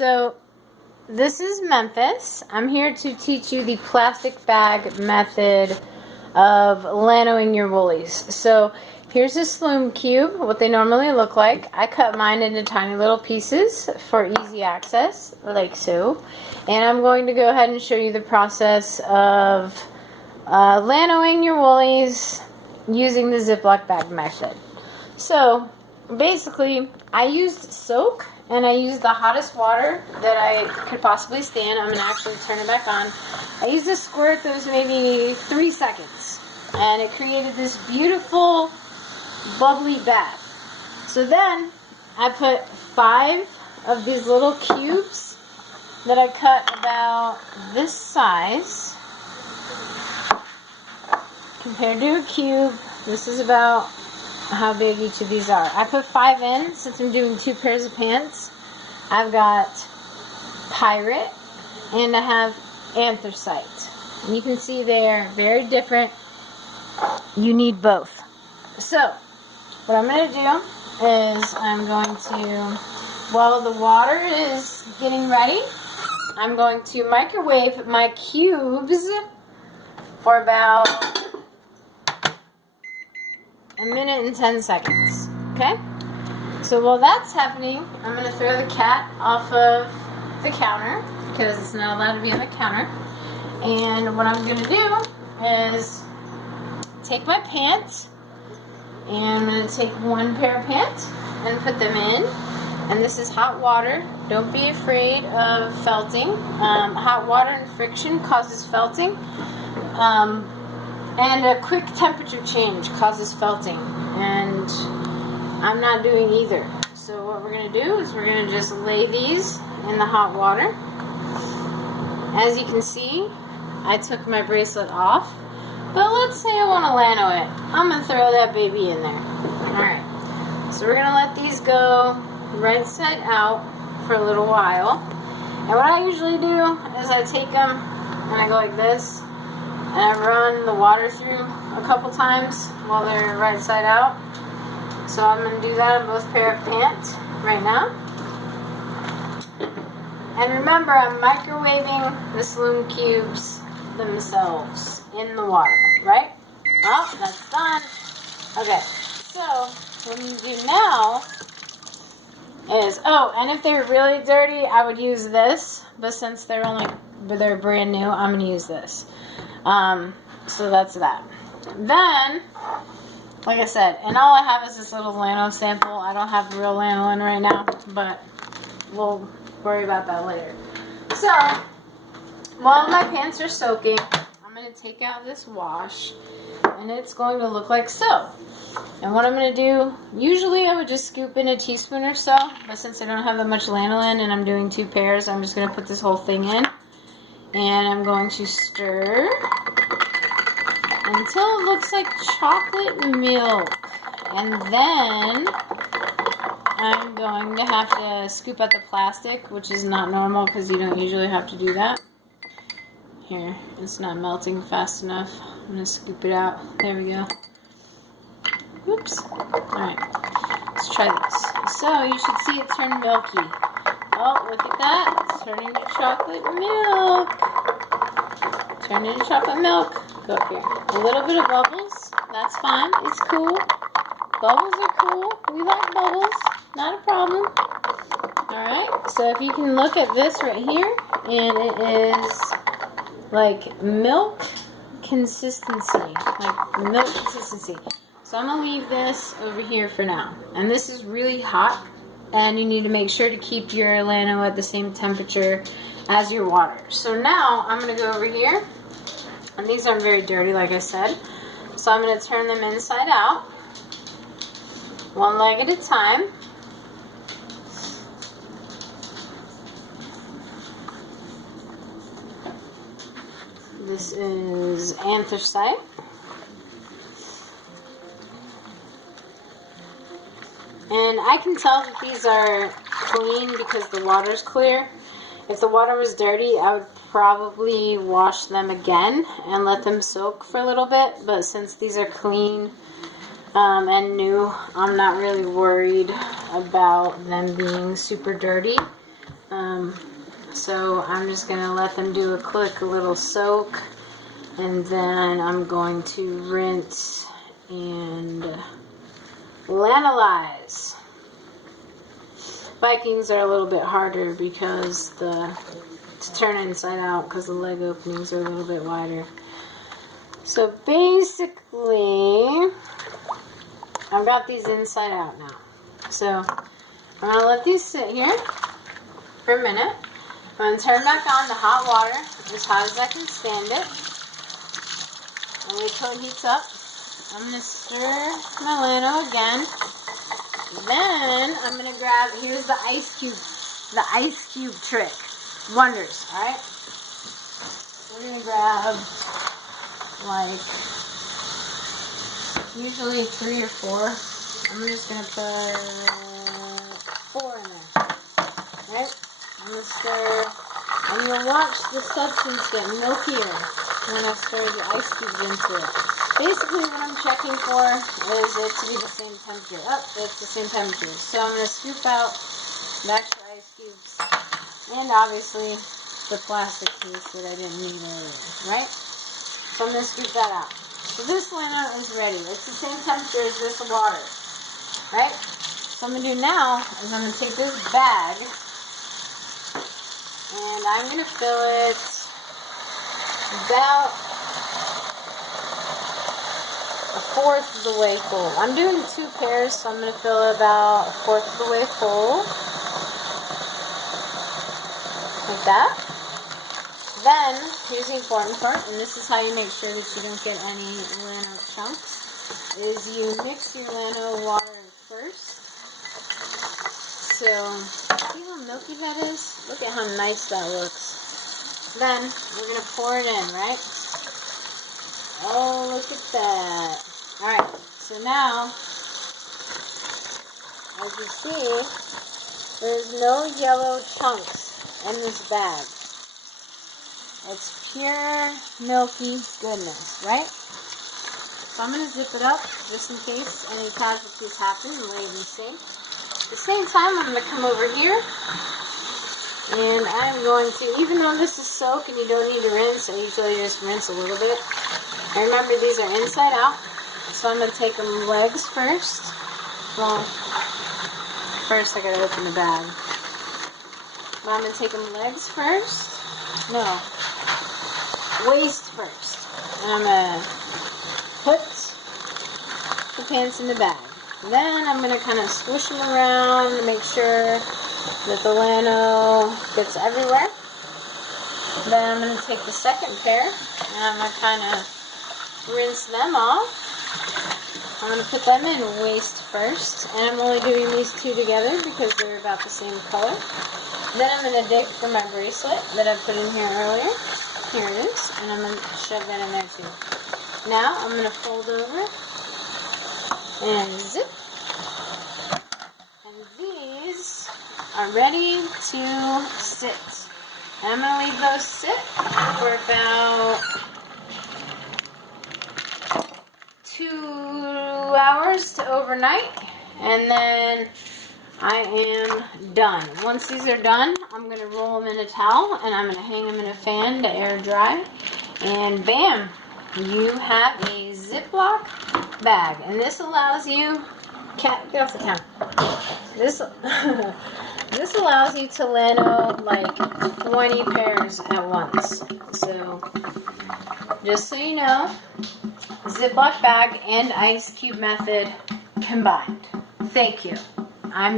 So this is Memphis. I'm here to teach you the plastic bag method of lanoing your woolies. So here's a sloomb cube, what they normally look like. I cut mine into tiny little pieces for easy access, like so. And I'm going to go ahead and show you the process of lanoing your woolies using the Ziploc bag method. So basically, I used soak and I used the hottest water that I could possibly stand. I'm going to actually turn it back on. I used a squirt that was maybe 3 seconds, and it created this beautiful bubbly bath. So then I put 5 of these little cubes that I cut about this size. Compared to a cube, this is about how big each of these are. I put 5 in since I'm doing 2 pairs of pants. I've got pirate and I have anthracite. And you can see they're very different. You need both. So what I'm going to do is I'm going to, while the water is getting ready, I'm going to microwave my cubes for about a minute and 10 seconds. Okay? So while that's happening, I'm going to throw the cat off of the counter because it's not allowed to be on the counter. And what I'm going to do is take my pants, and I'm going to take 1 pair of pants and put them in. And this is hot water. Don't be afraid of felting. Hot water and friction causes felting. And a quick temperature change causes felting, and I'm not doing either. So what we're going to do is we're going to just lay these in the hot water. As you can see, I took my bracelet off, but let's say I want to lano it. I'm going to throw that baby in there. Alright, so we're going to let these go right side out for a little while. And what I usually do is I take them and I go like this, and I run the water through a couple times while they're right side out. So I'm going to do that on both pair of pants right now. And remember, I'm microwaving the sloomb cubes themselves in the water, right? Well, that's done. Okay, so what you do now is, oh, and if they're really dirty, I would use this. But since they're brand new, I'm going to use this. So that's that. Then, like I said, and all I have is this little lano sample. I don't have real lanolin right now, but we'll worry about that later. So, while my pants are soaking, I'm going to take out this wash, and it's going to look like so. And what I'm going to do, usually I would just scoop in a teaspoon or so, but since I don't have that much lanolin and I'm doing 2 pairs, I'm just going to put this whole thing in. And I'm going to stir until it looks like chocolate milk. And then I'm going to have to scoop out the plastic, which is not normal because you don't usually have to do that. Here, it's not melting fast enough. I'm going to scoop it out. There we go. Whoops. Alright, let's try this. So you should see it turn milky. Oh, look at that. It's turning into chocolate milk. Turn into chocolate milk. Go up here. A little bit of bubbles. That's fine. It's cool. Bubbles are cool. We like bubbles. Not a problem. Alright, so if you can look at this right here, and it is like milk consistency. Like milk consistency. So I'm going to leave this over here for now. And this is really hot. And you need to make sure to keep your lano at the same temperature as your water. So now I'm going to go over here. And these aren't very dirty, like I said. So I'm going to turn them inside out. 1 leg at a time. This is anthracite. And I can tell that these are clean because the water's clear. If the water was dirty, I would probably wash them again and let them soak for a little bit. But since these are clean and new, I'm not really worried about them being super dirty. So I'm just going to let them do a quick little soak, and then I'm going to rinse and lanolize. Vikings are a little bit harder because to turn inside out because the leg openings are a little bit wider. So basically, I've got these inside out now. So I'm going to let these sit here for a minute. I'm going to turn back on the hot water as hot as I can stand it. And wait till it heats up. I'm going to stir my Lano again. Then I'm going to grab, here's the ice cube trick. Wonders, alright? We're going to grab like usually 3 or 4. I'm just going to put 4 in there. Alright? I'm going to stir, and you'll watch the substance get milkier when I stir the ice cubes into it. Basically what I'm checking for is it to be the same temperature. Oh, it's the same temperature. So I'm going to scoop out the extra ice cubes and obviously the plastic piece that I didn't need earlier, right? So I'm going to scoop that out. So this Lano is ready. It's the same temperature as this water, right? So what I'm going to do now is I'm going to take this bag and I'm going to fill it about 1/4 of the way full. I'm doing 2 pairs, so I'm going to fill it about 1/4 of the way full. Like that. Then, here's the important part, and this is how you make sure that you don't get any Lano chunks, is you mix your Lano water first. So, see how milky that is? Look at how nice that looks. Then, we're going to pour it in, right? Oh, look at that. Alright, so now, as you see, there's no yellow chunks in this bag. It's pure, milky goodness, right? So I'm going to zip it up, just in case any casualties happen and lay it in the sink. At the same time, I'm going to come over here, and I'm going to, even though this is soak and you don't need to rinse, I usually just rinse a little bit. And remember, these are inside out, so I'm going to take them legs first. Well, first I got to open the bag. But I'm going to take them legs first. No, waist first. And I'm going to put the pants in the bag. Then I'm going to kind of squish them around to make sure that the Lano gets everywhere. Then I'm going to take the second pair and I'm going to kind of rinse them off. I'm going to put them in waist first, and I'm only doing these 2 together because they're about the same color. Then I'm going to dig for my bracelet that I put in here earlier. Here it is, and I'm going to shove that in there too. Now I'm going to fold over and zip. And these are ready to sit. And I'm going to leave those sit for about 2 hours to overnight, and then I am done. Once these are done, I'm going to roll them in a towel, and I'm going to hang them in a fan to air dry, and bam, you have a Ziploc bag. And this allows you, get off the counter. This allows you to Lano like 20 pairs at once. So, just so you know, Ziploc bag and ice cube method combined. Thank you.